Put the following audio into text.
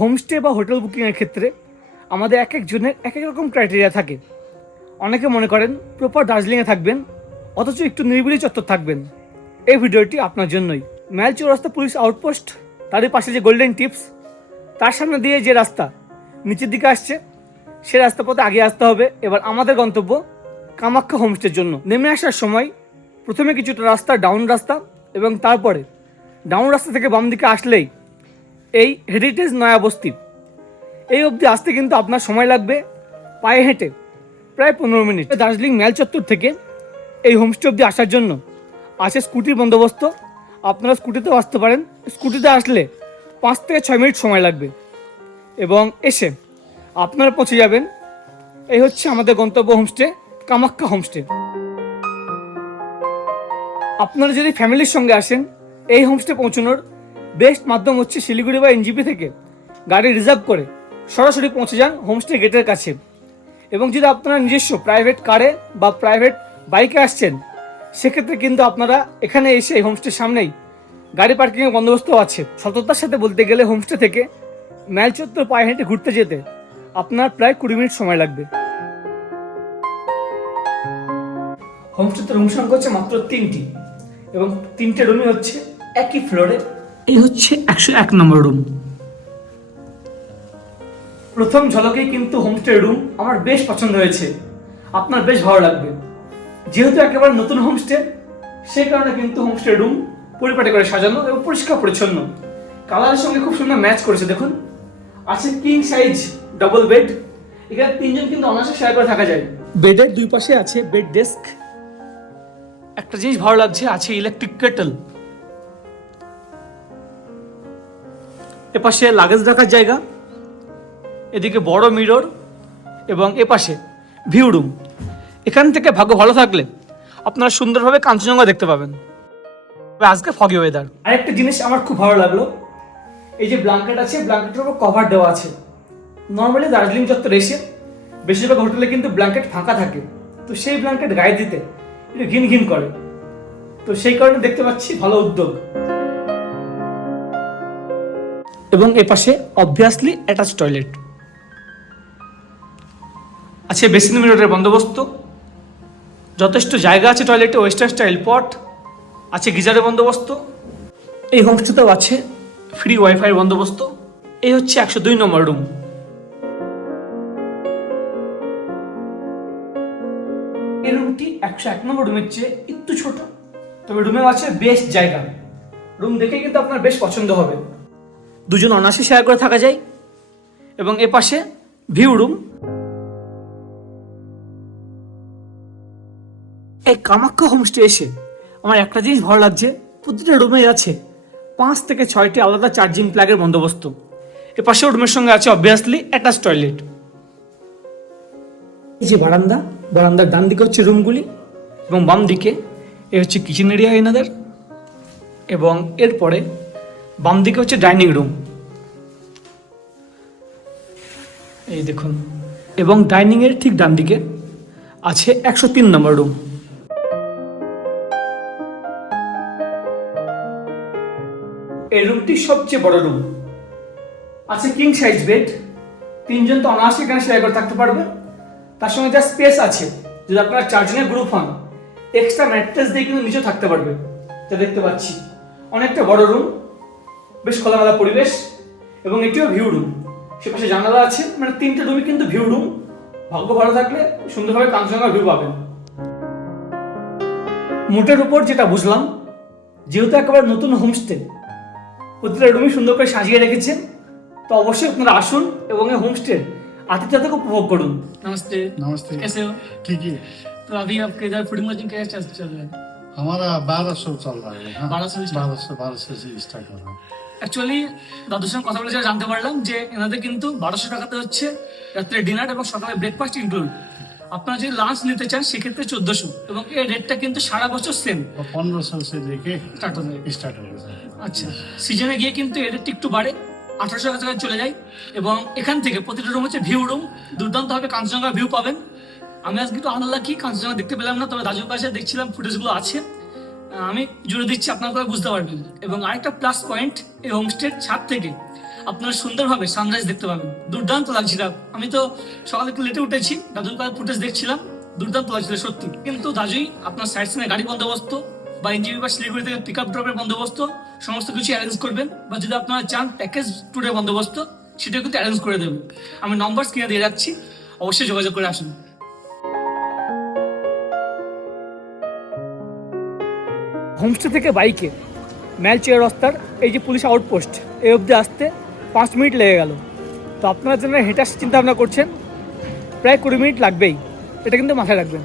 Homestay বা hotel বুকিংয়ের ক্ষেত্রে আমাদের এক একজনের এক এক রকম ক্রাইটেরিয়া থাকে। অনেকে মনে করেন প্রপার দার্জিলিংয়ে থাকবেন, অথচ একটু নিরিবিলি চত্বর থাকবেন। এই ভিডিওটি আপনার জন্যই। ম্যাল চৌরাস্তা পুলিশ আউটপোস্ট, তারই পাশে যে গোল্ডেন টিপস, তার সামনে দিয়ে যে রাস্তা নিচের দিকে আসছে, সে রাস্তা পথে আগে আসতে হবে। এবার আমাদের গন্তব্য কামাখ্যা হোমস্টের জন্য। নেমে আসার সময় প্রথমে কিছুটা রাস্তা ডাউন রাস্তা, এবং তারপরে ডাউন রাস্তা থেকে বাম দিকে আসলেই এই হেরিটেজ নয়া বস্তি। এই অবধি আসতে কিন্তু আপনার সময় লাগবে পায়ে হেঁটে প্রায় 15 মিনিট। দার্জিলিং ম্যাল চত্বর থেকে এই হোমস্টে অবধি আসার জন্য আছে স্কুটির বন্দোবস্ত। আপনারা স্কুটিতেও আসতে পারেন। স্কুটিতে আসলে 5 থেকে 6 মিনিট সময় লাগবে এবং এসে আপনারা পৌঁছে যাবেন। এই হচ্ছে আমাদের গন্তব্য হোমস্টে, কামাখ্যা হোমস্টে। আপনারা যদি ফ্যামিলির সঙ্গে আসেন, এই হোমস্টে পৌঁছানোর বেস্ট মাধ্যম হচ্ছে শিলিগুড়ি বা এনজিপি থেকে গাড়ি রিজার্ভ করে সরাসরি পৌঁছে যান হোমস্টে গেটের কাছে। এবং যদি আপনারা নিজস্ব প্রাইভেট কারে বা প্রাইভেট বাইকে আসছেন, সেক্ষেত্রে কিন্তু আপনারা এখানে এসে হোমস্টের সামনেই গাড়ি পার্কিংয়ের বন্দোবস্ত আছে। সততার সাথে বলতে গেলে হোমস্টে থেকে ম্যাল চত্বর পায়ে হেঁটে ঘুরতে যেতে আপনার প্রায় 20 মিনিট সময় লাগবে। হোমস্টেতে রুম সংখ্যা হচ্ছে মাত্র 3টি, এবং 3টে রুমই হচ্ছে একই ফ্লোরে। এই হচ্ছে 101 নম্বর রুম। প্রথম ঝলকেই কিন্তু হোমস্টের রুম আমার বেশ পছন্দ হয়েছে, আপনার বেশ ভালো লাগবে। যেহেতু একেবারে নতুন হোমস্টে, সেই কারণে কিন্তু হোমস্টের রুম পরিপাটি করে সাজানো এবং পরিষ্কার পরিচ্ছন্ন। কালারের সঙ্গে খুব সুন্দর ম্যাচ করেছে। দেখুন, আছে কিং সাইজ ডাবল বেড। এখানে 3 জন কিন্তু অনায়াসে শেয়ার করে থাকা যায়। বেডের দুই পাশে আছে বেড ডেস্ক। একটা জিনিস ভালো লাগছে, আছে ইলেকট্রিক কেটল। এপাশে লাগেজ রাখার জায়গা, এদিকে বড় মিরর, এবং এপাশে ভিউ রুম। এখান থেকে ভাগ্য ভালো থাকলে আপনারা সুন্দরভাবে কাঞ্চনজঙ্ঘা দেখতে পাবেন। আজকে ফগি ওয়েদার। আরেকটা জিনিস আমার খুব ভালো লাগলো, এই যে ব্ল্যাঙ্কেট আছে, ব্ল্যাঙ্কেটের উপর কভার দেওয়া আছে। নর্মালি দার্জিলিং চত্বরে এসে বেশিরভাগ হোটেলে কিন্তু ব্ল্যাঙ্কেট ফাঁকা থাকে, তো সেই ব্ল্যাঙ্কেট গায়ে দিতে একটু ঘিন ঘিন করে। তো সেই কারণে দেখতে পাচ্ছি ভালো উদ্যোগ। এবং এপাশে অবভিয়াসলি অ্যাটাচ টয়লেট আছে, বেসিন মিররের বন্দোবস্ত, যথেষ্ট জায়গা আছে টয়লেটে, ওয়েস্টার্ন স্টাইল পট আছে, গিজারের বন্দোবস্ত। এই হোমস্টেতেও আছে ফ্রি ওয়াইফাই বন্দোবস্ত। এই হচ্ছে 102 নম্বর রুম। এই রুমটি 101 নম্বর রুমের চেয়ে একটু ছোট, তবে রুমেও আছে বেশ জায়গা। রুম দেখে কিন্তু আপনার বেশ পছন্দ হবে। 2 জন অনায়াসে শেয়ার করে থাকা যায়। এবং এ পাশে ভিউ রুম। এই কামাখ্যা হোমস্টে এসে আমার একটা জিনিস ভালো লাগছে, প্রতিটা রুমে আছে 5 থেকে 6টি আলাদা চার্জিং প্লাগের বন্দোবস্ত। এ পাশেও রুমের সঙ্গে আছে অবভিয়াসলি অ্যাটাচ টয়লেট। এই যে বারান্দা, বারান্দার ডান দিকে হচ্ছে রুমগুলি, এবং বাম দিকে এ হচ্ছে কিচেন এরিয়া এনাদের, এবং এরপরে বাম দিকে হচ্ছে ডাইনিং রুম। এই দেখুন, এবং ডাইনিং এর ঠিক ডান দিকে আছে 103 নম্বর রুম। এই রুমটি সবচেয়ে বড় রুম, আছে কিং সাইজ বেড। 3 জন তো অনায়াসে এখানে শেয়ার করে থাকতে পারবে। তার সঙ্গে যা স্পেস আছে, যদি আপনারা 4 জনের গ্রুপ হন, এক্সট্রা ম্যাট্রেস দিয়ে কিন্তু নিচে থাকতে পারবে। যা দেখতে পাচ্ছি অনেকটা বড় রুম, বেশ খোলামেলা পরিবেশ, এবং এটিও ভিউ রুম। সে পাশে জানালা আছে, মানে 3টে রুমই কিন্তু ভিউ রুম। ভাগ্য ভালো থাকলে সুন্দরভাবে কাঞ্চনজঙ্ঘা ভিউ পাবেন। মোটের উপর যেটা বুঝলাম, যেহেতু একেবারে নতুন হোমস্টে, প্রতিটা রুমই সুন্দর করে সাজিয়ে রেখেছে। তো অবশ্যই আপনারা আসুন এবং এই হোমস্টে आतिथ्यता को उपभोग करूँ। नमस्ते। नमस्ते। कैसे हो? ठीक है। तो अभी आपके इधर फूडिंग लॉजिंग कैसे चल रहा है? हमारा 1200 चल रहा है। 1200 से स्टार्ट हो रहा है। অ্যাকচুয়ালি দাদুর সঙ্গে কথা বলে যেটা জানতে পারলাম যে এনাদের কিন্তু 1200 টাকাতে হচ্ছে রাত্রে ডিনার এবং সকালে ব্রেকফাস্ট ইনক্লুড। আপনারা যদি লাঞ্চ নিতে চান সেক্ষেত্রে 1400, এবং এই রেটটা কিন্তু সারা বছর সেম। 1500 से लेके স্টার্ট হয়ে যায়। स्टार्ट हो रहा है। আচ্ছা, সিজনে গিয়ে কিন্তু এই রেটটা একটু বাড়ে, 1800 টাকা চলে যায়। এবং এখান থেকে প্রতিটা রুম হচ্ছে ভিউ রুম, দুর্দান্তভাবে কাঞ্চনজঙ্ঘা ভিউ পাবেন। আমি আজকে একটু আনন্দ লাগি, কাঞ্চনজঙ্ঘা দেখতে পেলাম না, তবে দাজুর কাছে দেখছিলাম ফুটেজগুলো আছে, আমি জুড়ে দিচ্ছি, আপনারা বুঝতে পারবেন। এবং আরেকটা প্লাস পয়েন্ট, এই হোমস্টের ছাদ থেকে আপনারা সুন্দরভাবে সানরাইজ দেখতে পাবেন। দুর্দান্ত লাগছিল। আমি তো সকালে একটু লেটে উঠেছি, দাদুর কাছে ফুটেজ দেখছিলাম, দুর্দান্ত লাগছিল সত্যি। কিন্তু দাদুই আপনার সাইড সিনে গাড়ি বন্দোবস্ত বা এনজিবি বা শিলিগুড়ি থেকে পিক আপ ড্রপের বন্দোবস্ত সমস্ত কিছু অ্যারেঞ্জ করবেন, বা যদি আপনারা চান প্যাকেজ ট্যুরের বন্দোবস্ত সেটাও কিন্তু অ্যারেঞ্জ করে দেবেন। আমি নম্বর স্ক্রিনে দিয়ে রাখছি, অবশ্যই যোগাযোগ করে আসুন। হোমস্টে থেকে বাইকে ম্যালচিয়া রাস্তার এই যে পুলিশ আউটপোস্ট এই অবধি আসতে 5 মিনিট লেগে গেল। তো আপনারা যারা হেঁটে আসার চিন্তা ভাবনা করছেন, প্রায় 20 মিনিট লাগবেই, এটা কিন্তু মাথায় রাখবেন।